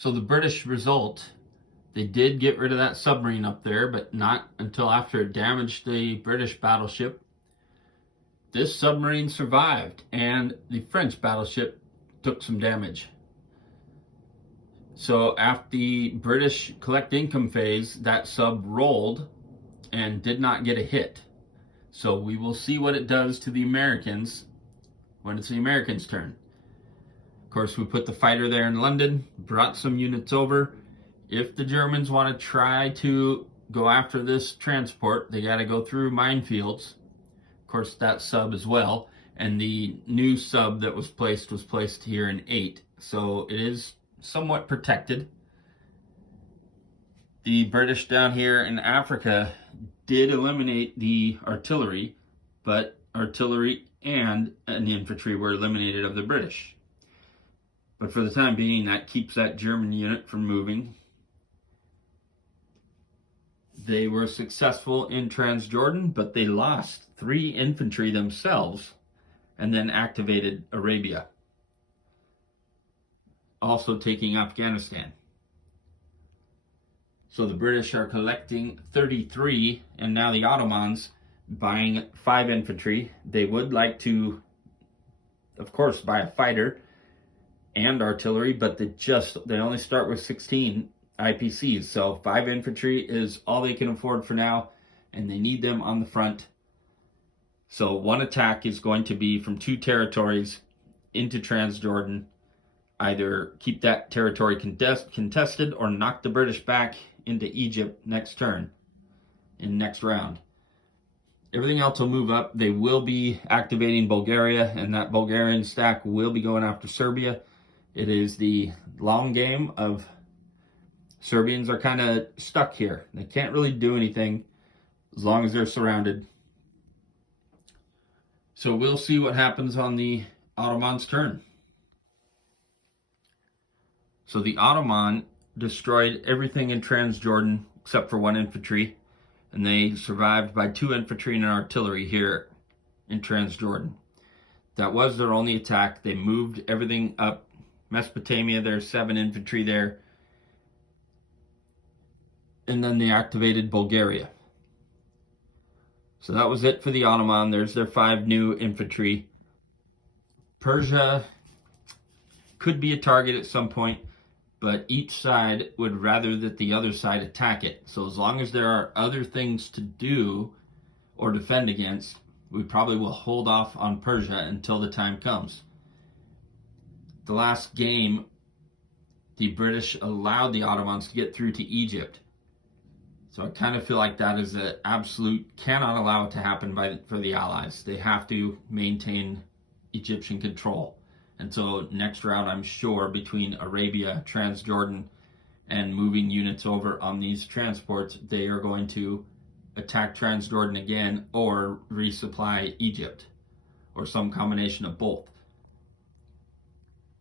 So the British result, they did get rid of that submarine up there, but not until after it damaged the British battleship. This submarine survived, and the French battleship took some damage. So after the British collect income phase, that sub rolled and did not get a hit. So we will see what it does to the Americans when it's the Americans' turn. Of course, we put the fighter there in London, brought some units over. If the Germans want to try to go after this transport, they got to go through minefields. Of course, that sub as well. And the new sub that was placed here in 8. So it is somewhat protected. The British down here in Africa did eliminate the artillery, but artillery and infantry were eliminated of the British. But for the time being, that keeps that German unit from moving. They were successful in Transjordan, but they lost 3 infantry themselves and then activated Arabia, also taking Afghanistan. So the British are collecting 33, and now the Ottomans buying 5 infantry. They would like to, of course, buy a fighter and artillery, but they only start with 16 IPCs. So 5 infantry is all they can afford for now, and they need them on the front. So one attack is going to be from 2 territories into Transjordan. Either keep that territory contested or knock the British back into Egypt next turn, in next round. Everything else will move up. They will be activating Bulgaria, and that Bulgarian stack will be going after Serbia. It is the long game of Serbians are kind of stuck here. They can't really do anything as long as they're surrounded. So we'll see what happens on the Ottomans' turn. So the Ottoman destroyed everything in Transjordan except for 1 infantry, and they survived by 2 infantry and an artillery here in Transjordan. That was their only attack. They moved everything up. Mesopotamia, there's 7 infantry there. And then they activated Bulgaria. So that was it for the Ottoman. There's their 5 new infantry. Persia could be a target at some point, but each side would rather that the other side attack it. So as long as there are other things to do or defend against, we probably will hold off on Persia until the time comes. The last game, the British allowed the Ottomans to get through to Egypt. So I kind of feel like that is an absolute, cannot allow it to happen for the Allies. They have to maintain Egyptian control. And so next round, I'm sure, between Arabia, Transjordan, and moving units over on these transports, they are going to attack Transjordan again or resupply Egypt, or some combination of both.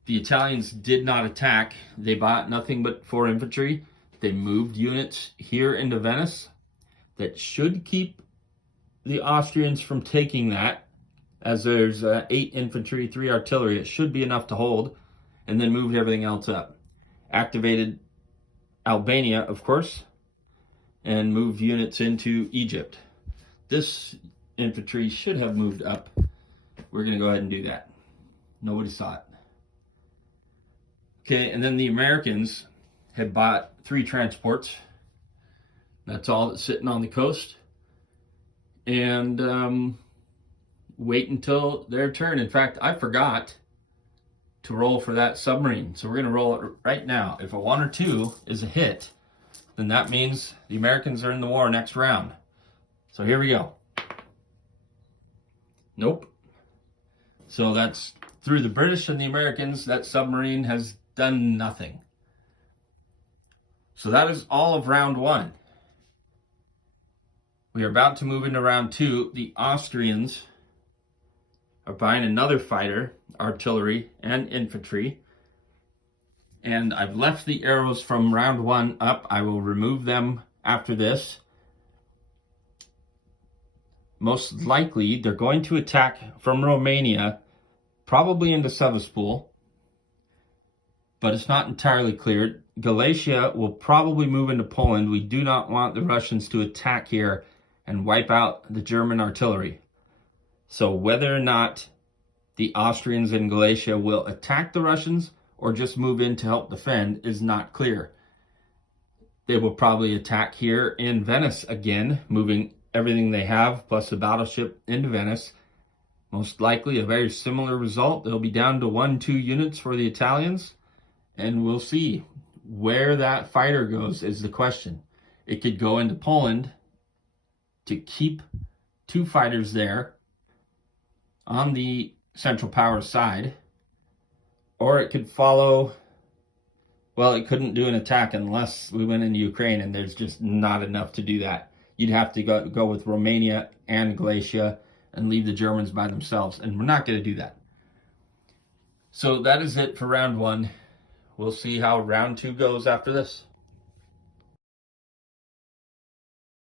The Italians did not attack. They bought nothing but 4 infantry. They moved units here into Venice that should keep the Austrians from taking that, as there's 8 infantry, 3 artillery. It should be enough to hold, and then moved everything else up. Activated Albania, of course, and moved units into Egypt. This infantry should have moved up. We're going to go ahead and do that. Nobody saw it. Okay, and then the Americans had bought 3 transports. That's all that's sitting on the coast. And wait until their turn. In fact, I forgot to roll for that submarine. So we're going to roll it right now. If a 1 or 2 is a hit, then that means the Americans are in the war next round. So here we go. Nope. So that's through the British and the Americans. That submarine has done nothing. So that is all of round 1. We are about to move into round 2. The Austrians are buying another fighter, artillery, and infantry. And I've left the arrows from round 1 up. I will remove them after this. Most likely, they're going to attack from Romania, probably into Sevastopol. but it's not entirely clear. Galicia will probably move into Poland. We do not want the Russians to attack here and wipe out the German artillery. So whether or not the Austrians in Galicia will attack the Russians or just move in to help defend is not clear. They will probably attack here in Venice again, moving everything they have plus a battleship into Venice. Most likely a very similar result. They'll be down to 1-2 units for the Italians, and we'll see. Where that fighter goes is the question. It could go into Poland to keep 2 fighters there on the Central Powers side, or it could follow. Well, it couldn't do an attack unless we went into Ukraine, and there's just not enough to do that. You'd have to go with Romania and Galicia and leave the Germans by themselves, and we're not going to do that. So that is it for round 1. We'll see how round 2 goes after this.